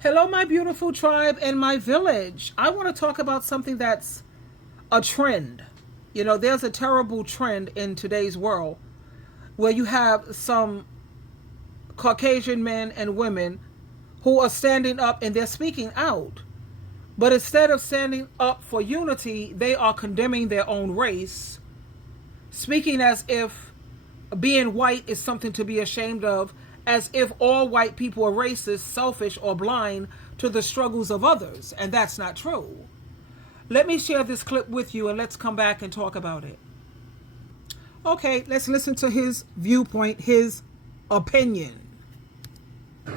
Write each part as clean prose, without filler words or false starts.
Hello, my beautiful tribe and my village. I want to talk about something that's a trend. You know, there's a terrible trend in today's world where you have some Caucasian men and women who are standing up and they're speaking out. But instead of standing up for unity, they are condemning their own race, speaking as if being white is something to be ashamed of, as if all white people are racist, selfish, or blind to the struggles of others. And that's not true. Let me share this clip with you and let's come back and talk about it. Okay, let's listen to his viewpoint, his opinion.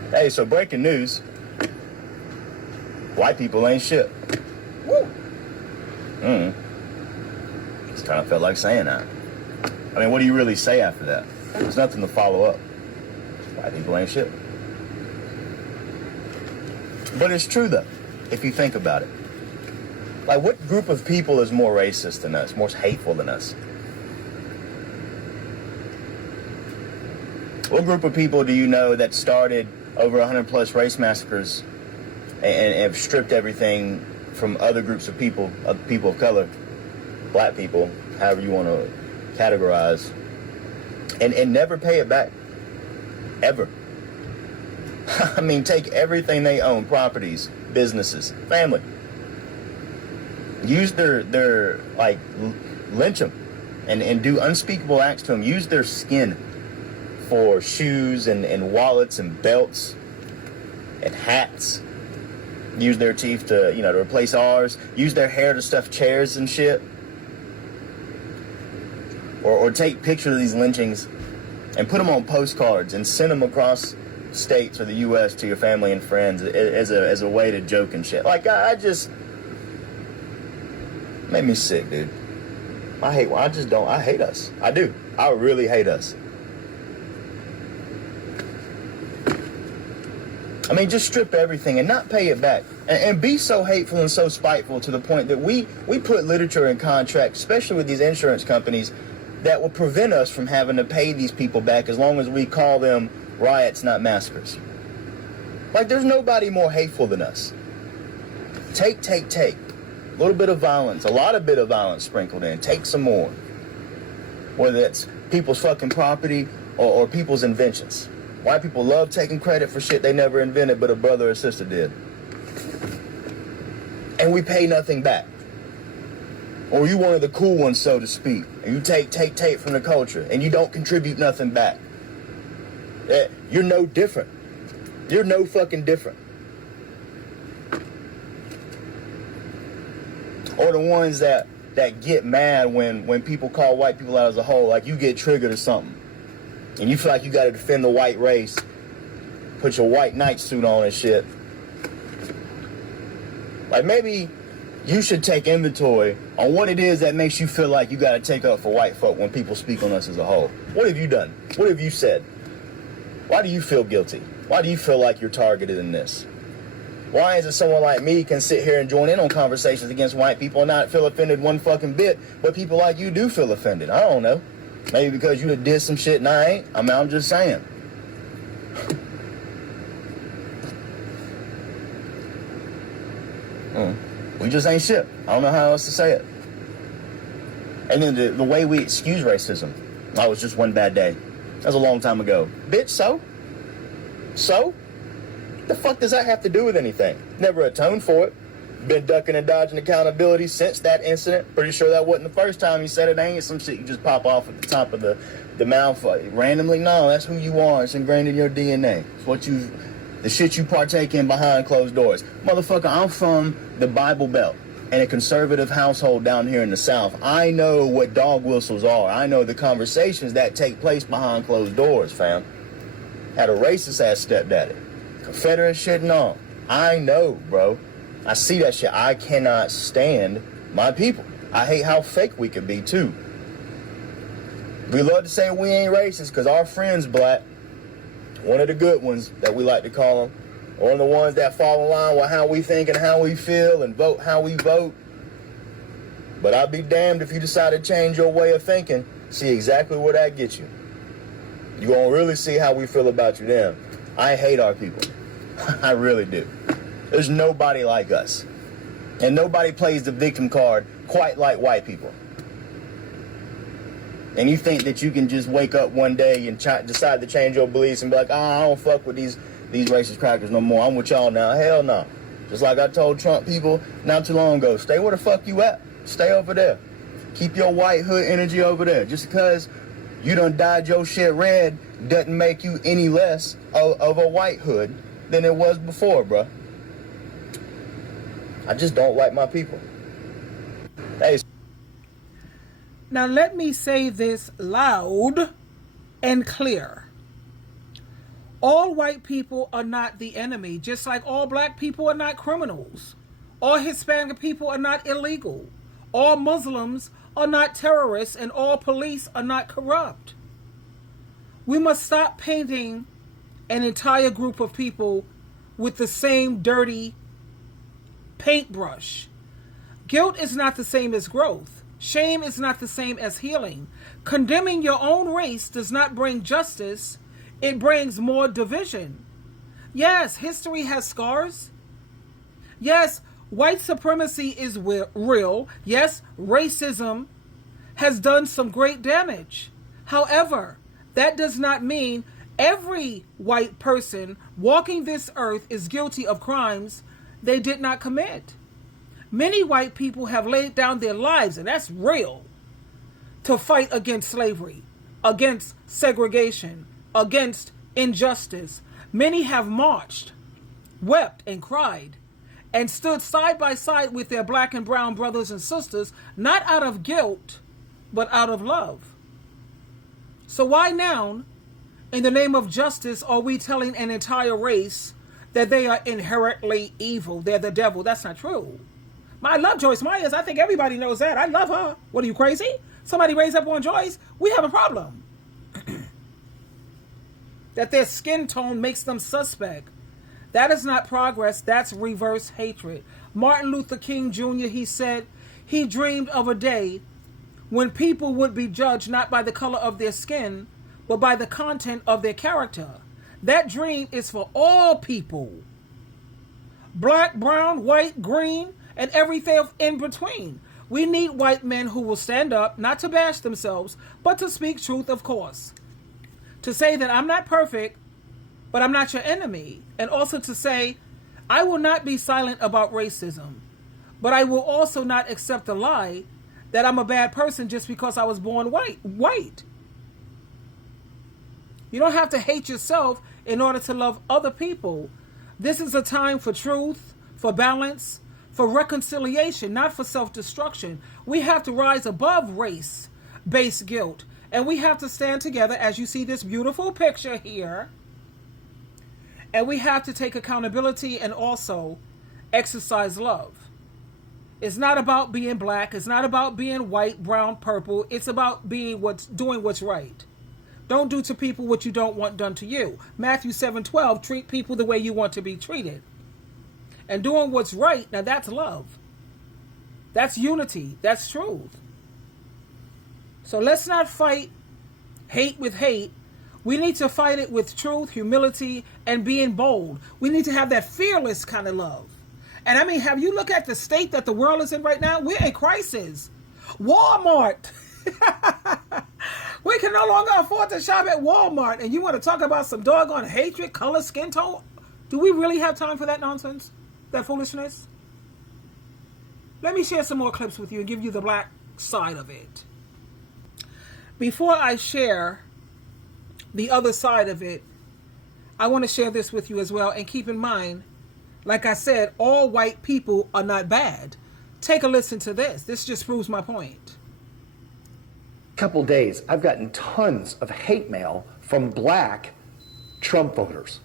Hey, so breaking news. White people ain't shit. Woo! Just kind of felt like saying that. I mean, what do you really say after that? There's nothing to follow up. White people ain't shit. But it's true, though, if you think about it. Like, what group of people is more racist than us, more hateful than us? What group of people do you know that started over 100 plus race massacres and have stripped everything from other groups of people of color, black people, however you want to categorize, and never pay it back? Ever. I mean, take everything they own, properties, businesses, family. Use their like, lynch them and do unspeakable acts to them. Use their skin for shoes and wallets and belts and hats. Use their teeth to replace ours. Use their hair to stuff chairs and shit. Or take pictures of these lynchings and put them on postcards and send them across states or the U.S. to your family and friends as a way to joke and shit. Like, I just made me sick, dude. I hate us. I do. I really hate us. I mean, just strip everything and not pay it back. And be so hateful and so spiteful to the point that we put literature in contracts, especially with these insurance companies, that will prevent us from having to pay these people back as long as we call them riots, not massacres. Like, there's nobody more hateful than us. Take. A little bit of violence, a lot of bit of violence sprinkled in. Take some more. Whether it's people's fucking property or people's inventions. White people love taking credit for shit they never invented, but a brother or sister did. And we pay nothing back. Or you one of the cool ones, so to speak, and you take from the culture, and you don't contribute nothing back. You're no different. You're no fucking different. Or the ones that get mad when people call white people out as a whole, like you get triggered or something, and you feel like you got to defend the white race, put your white night suit on and shit. Like, maybe you should take inventory on what it is that makes you feel like you got to take up for white folk when people speak on us as a whole. What have you done? What have you said? Why do you feel guilty? Why do you feel like you're targeted in this? Why is it someone like me can sit here and join in on conversations against white people and not feel offended one fucking bit, but people like you do feel offended? I don't know. Maybe because you did some shit and I ain't. I'm just saying. We just ain't shit. I don't know how else to say it. And then the way we excuse racism. I was just one bad day. That was a long time ago. Bitch, so? So? The fuck does that have to do with anything? Never atoned for it. Been ducking and dodging accountability since that incident. Pretty sure that wasn't the first time you said it. Ain't some shit you just pop off at the top of the mouth randomly. No, that's who you are. It's ingrained in your DNA. It's the shit you partake in behind closed doors. Motherfucker, I'm from the Bible Belt and a conservative household down here in the South. I know what dog whistles are. I know the conversations that take place behind closed doors, fam. Had a racist ass stepdaddy. Confederate shit and all. I know, bro. I see that shit. I cannot stand my people. I hate how fake we can be, too. We love to say we ain't racist because our friends black. One of the good ones that we like to call them. One of the ones that fall in line with how we think and how we feel and vote how we vote. But I'd be damned if you decide to change your way of thinking. See exactly where that gets you. You won't really see how we feel about you then. I hate our people. I really do. There's nobody like us. And nobody plays the victim card quite like white people. And you think that you can just wake up one day and decide to change your beliefs and be like, I don't fuck with these racist crackers no more. I'm with y'all now. Hell no. Just like I told Trump people not too long ago, stay where the fuck you at. Stay over there. Keep your white hood energy over there. Just because you done dyed your shit red doesn't make you any less of a white hood than it was before, bruh. I just don't like my people. Hey. Now let me say this loud and clear. All white people are not the enemy, just like all black people are not criminals. All Hispanic people are not illegal. All Muslims are not terrorists, and all police are not corrupt. We must stop painting an entire group of people with the same dirty paintbrush. Guilt is not the same as growth. Shame is not the same as healing. Condemning your own race does not bring justice. It brings more division. Yes, history has scars. Yes, white supremacy is real. Yes, racism has done some great damage. However, that does not mean every white person walking this earth is guilty of crimes they did not commit. Many white people have laid down their lives, and that's real, to fight against slavery, against segregation, against injustice. Many have marched, wept, and cried, and stood side by side with their black and brown brothers and sisters, not out of guilt, but out of love. So why now, in the name of justice, are we telling an entire race that they are inherently evil? They're the devil. That's not true. I love Joyce Myers. I think everybody knows that. I love her. What, are you crazy? Somebody raised up on Joyce? We have a problem. That their skin tone makes them suspect. That is not progress. That's reverse hatred. Martin Luther King Jr., he said he dreamed of a day when people would be judged not by the color of their skin, but by the content of their character. That dream is for all people. Black, brown, white, green, and everything in between. We need white men who will stand up, not to bash themselves, but to speak truth, of course. To say that I'm not perfect, but I'm not your enemy. And also to say, I will not be silent about racism, but I will also not accept the lie that I'm a bad person just because I was born white. You don't have to hate yourself in order to love other people. This is a time for truth, for balance, for reconciliation, not for self-destruction. We have to rise above race-based guilt. And we have to stand together, as you see this beautiful picture here. And we have to take accountability and also exercise love. It's not about being black. It's not about being white, brown, purple. It's about doing what's right. Don't do to people what you don't want done to you. Matthew 7:12, treat people the way you want to be treated. And doing what's right, now that's love. That's unity. That's truth. So let's not fight hate with hate. We need to fight it with truth, humility, and being bold. We need to have that fearless kind of love. And I mean, have you looked at the state that the world is in right now? We're in crisis. Walmart. We can no longer afford to shop at Walmart. And you want to talk about some doggone hatred, color, skin tone? Do we really have time for that nonsense? That foolishness? Let me share some more clips with you and give you the black side of it. Before I share the other side of it, I want to share this with you as well. And keep in mind, like I said, all white people are not bad. Take a listen to this. This just proves my point. Couple days, I've gotten tons of hate mail from black Trump voters.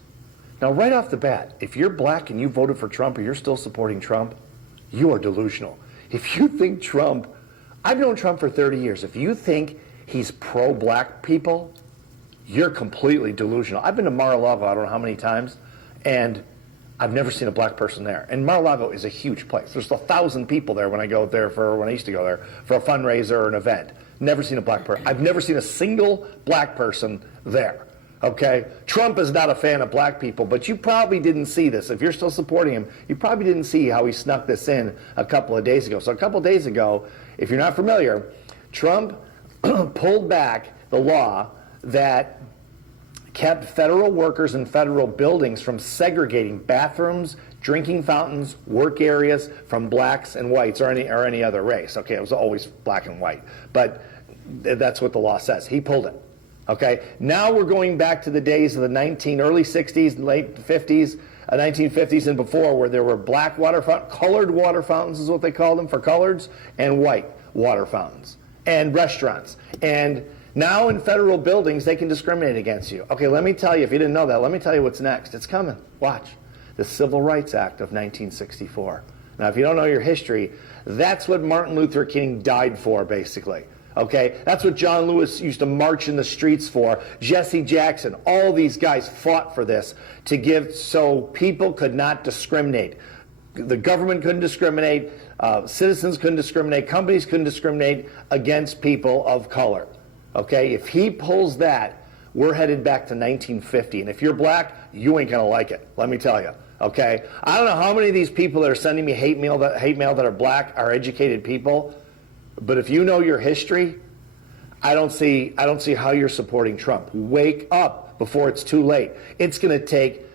Now, right off the bat, if you're black and you voted for Trump or you're still supporting Trump, you are delusional. If you think Trump, I've known Trump for 30 years. If you think he's pro-black people, you're completely delusional. I've been to Mar-a-Lago, I don't know how many times, and I've never seen a black person there. And Mar-a-Lago is a huge place. There's 1,000 people there when I used to go there for a fundraiser or an event. Never seen a black person. I've never seen a single black person there. Okay? Trump is not a fan of black people, but you probably didn't see this. If you're still supporting him, you probably didn't see how he snuck this in a couple of days ago. So a couple of days ago, if you're not familiar, Trump pulled back the law that kept federal workers in federal buildings from segregating bathrooms, drinking fountains, work areas from blacks and whites or any other race. Okay, it was always black and white, but that's what the law says. He pulled it. Okay, now we're going back to the days of the early 60s, late 50s, 1950s and before, where there were black water fountains, colored water fountains is what they called them for coloreds, and white water fountains, and restaurants. And now in federal buildings, they can discriminate against you. Okay, let me tell you, if you didn't know that, let me tell you what's next. It's coming. Watch. The Civil Rights Act of 1964. Now, if you don't know your history, that's what Martin Luther King died for, basically. Okay? That's what John Lewis used to march in the streets for. Jesse Jackson, all these guys fought for this to give so people could not discriminate. The government couldn't discriminate, citizens couldn't discriminate, companies couldn't discriminate against people of color. Okay? If he pulls that, we're headed back to 1950. And if you're black, you ain't going to like it, let me tell you. Okay? I don't know how many of these people that are sending me hate mail that are black are educated people, but if you know your history, I don't see how you're supporting Trump. Wake up before it's too late. It's going to take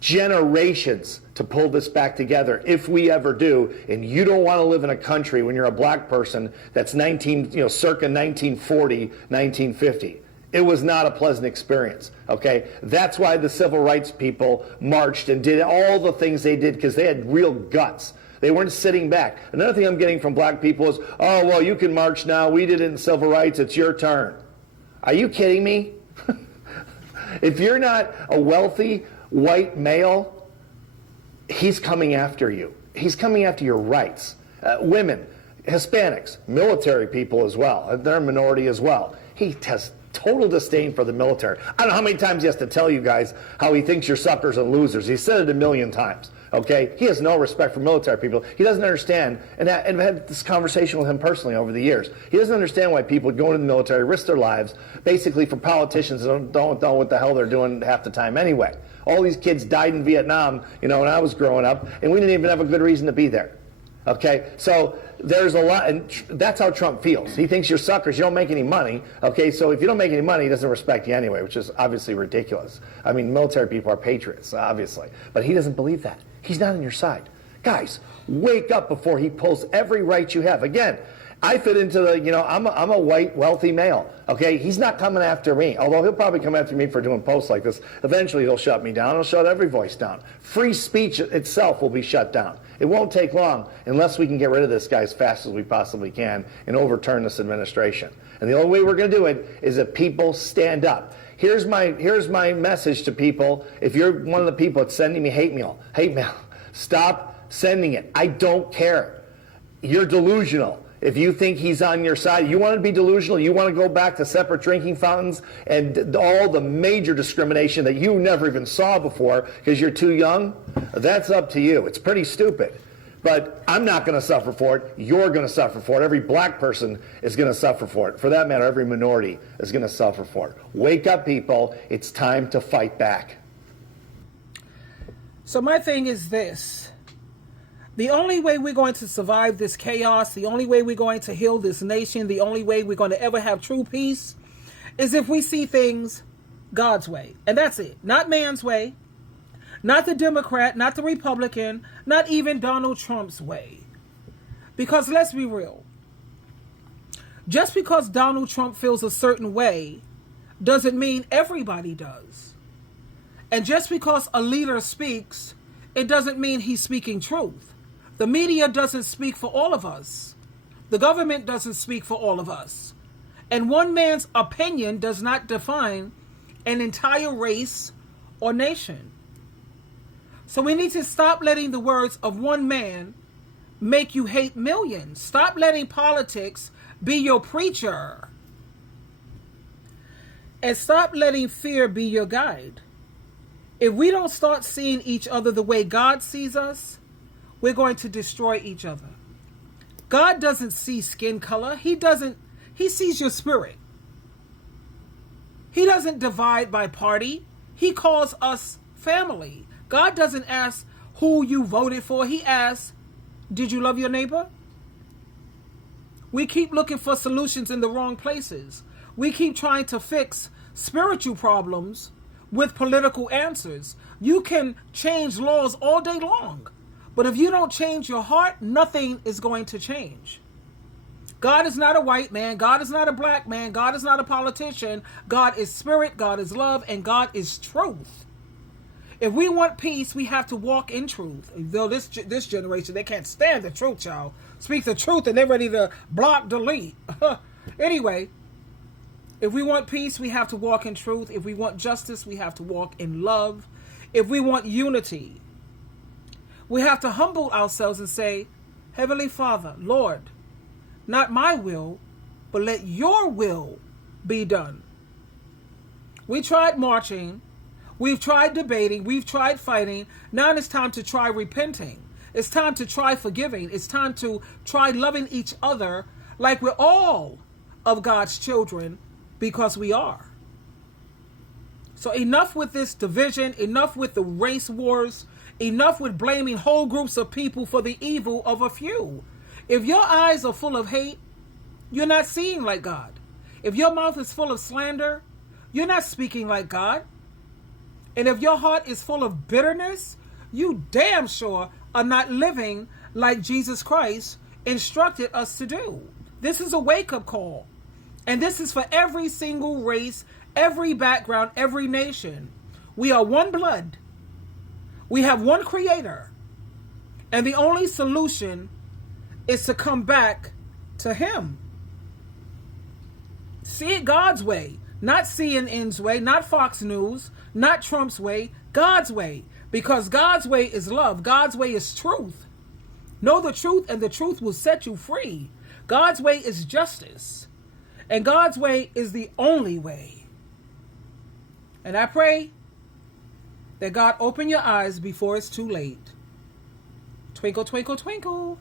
generations to pull this back together if we ever do, and you don't want to live in a country when you're a black person that's circa 1940, 1950. It was not a pleasant experience, okay? That's why the civil rights people marched and did all the things they did, because they had real guts. They weren't sitting back. Another thing I'm getting from black people is, oh, well, you can march now. We did it in civil rights. It's your turn. Are you kidding me? If you're not a wealthy white male, he's coming after you. He's coming after your rights. Women, Hispanics, military people as well. They're a minority as well. He has total disdain for the military. I don't know how many times he has to tell you guys how he thinks you're suckers and losers. He said it a million times. Okay? He has no respect for military people. He doesn't understand, and I've had this conversation with him personally over the years. He doesn't understand why people go into the military, risk their lives, basically for politicians that don't know what the hell they're doing half the time anyway. All these kids died in Vietnam, when I was growing up, and we didn't even have a good reason to be there. Okay? So there's a lot, and that's how Trump feels. He thinks you're suckers, you don't make any money. Okay, so if you don't make any money, he doesn't respect you anyway, which is obviously ridiculous. I mean, military people are patriots, obviously. But he doesn't believe that. He's not on your side. Guys, wake up before he pulls every right you have. Again, I fit into the, I'm a white, wealthy male. Okay, he's not coming after me, although he'll probably come after me for doing posts like this. Eventually he'll shut me down. He'll shut every voice down. Free speech itself will be shut down. It won't take long unless we can get rid of this guy as fast as we possibly can and overturn this administration. And the only way we're going to do it is if people stand up. Here's my message to people. If you're one of the people that's sending me hate mail, stop sending it. I don't care. You're delusional. If you think he's on your side, you want to be delusional, you want to go back to separate drinking fountains and all the major discrimination that you never even saw before because you're too young, that's up to you. It's pretty stupid. But I'm not going to suffer for it. You're going to suffer for it. Every black person is going to suffer for it. For that matter, every minority is going to suffer for it. Wake up, people. It's time to fight back. So my thing is this. The only way we're going to survive this chaos, the only way we're going to heal this nation, the only way we're going to ever have true peace is if we see things God's way. And that's it. Not man's way. Not the Democrat, not the Republican, not even Donald Trump's way. Because let's be real. Just because Donald Trump feels a certain way doesn't mean everybody does. And just because a leader speaks, it doesn't mean he's speaking truth. The media doesn't speak for all of us. The government doesn't speak for all of us. And one man's opinion does not define an entire race or nation. So we need to stop letting the words of one man make you hate millions. Stop letting politics be your preacher. And stop letting fear be your guide. If we don't start seeing each other the way God sees us, we're going to destroy each other. God doesn't see skin color. He sees your spirit. He doesn't divide by party. He calls us family. God doesn't ask who you voted for. He asks, did you love your neighbor? We keep looking for solutions in the wrong places. We keep trying to fix spiritual problems with political answers. You can change laws all day long, but if you don't change your heart, nothing is going to change. God is not a white man. God is not a black man. God is not a politician. God is spirit. God is love. And God is truth. If we want peace, we have to walk in truth. Though this generation, they can't stand the truth, y'all. Speak the truth and they're ready to block, delete. Anyway, if we want peace, we have to walk in truth. If we want justice, we have to walk in love. If we want unity, we have to humble ourselves and say, Heavenly Father, Lord, not my will, but let your will be done. We tried marching. We've tried debating. We've tried fighting. Now it's time to try repenting. It's time to try forgiving. It's time to try loving each other like we're all of God's children, because we are. So enough with this division. Enough with the race wars. Enough with blaming whole groups of people for the evil of a few. If your eyes are full of hate, you're not seeing like God. If your mouth is full of slander, you're not speaking like God. And if your heart is full of bitterness, you damn sure are not living like Jesus Christ instructed us to do. This is a wake-up call. And this is for every single race, every background, every nation. We are one blood. We have one creator. And the only solution is to come back to him. See it God's way, not CNN's way, not Fox News, not Trump's way, God's way. Because God's way is love. God's way is truth. Know the truth and the truth will set you free. God's way is justice. And God's way is the only way. And I pray that God open your eyes before it's too late. Twinkle, twinkle, twinkle.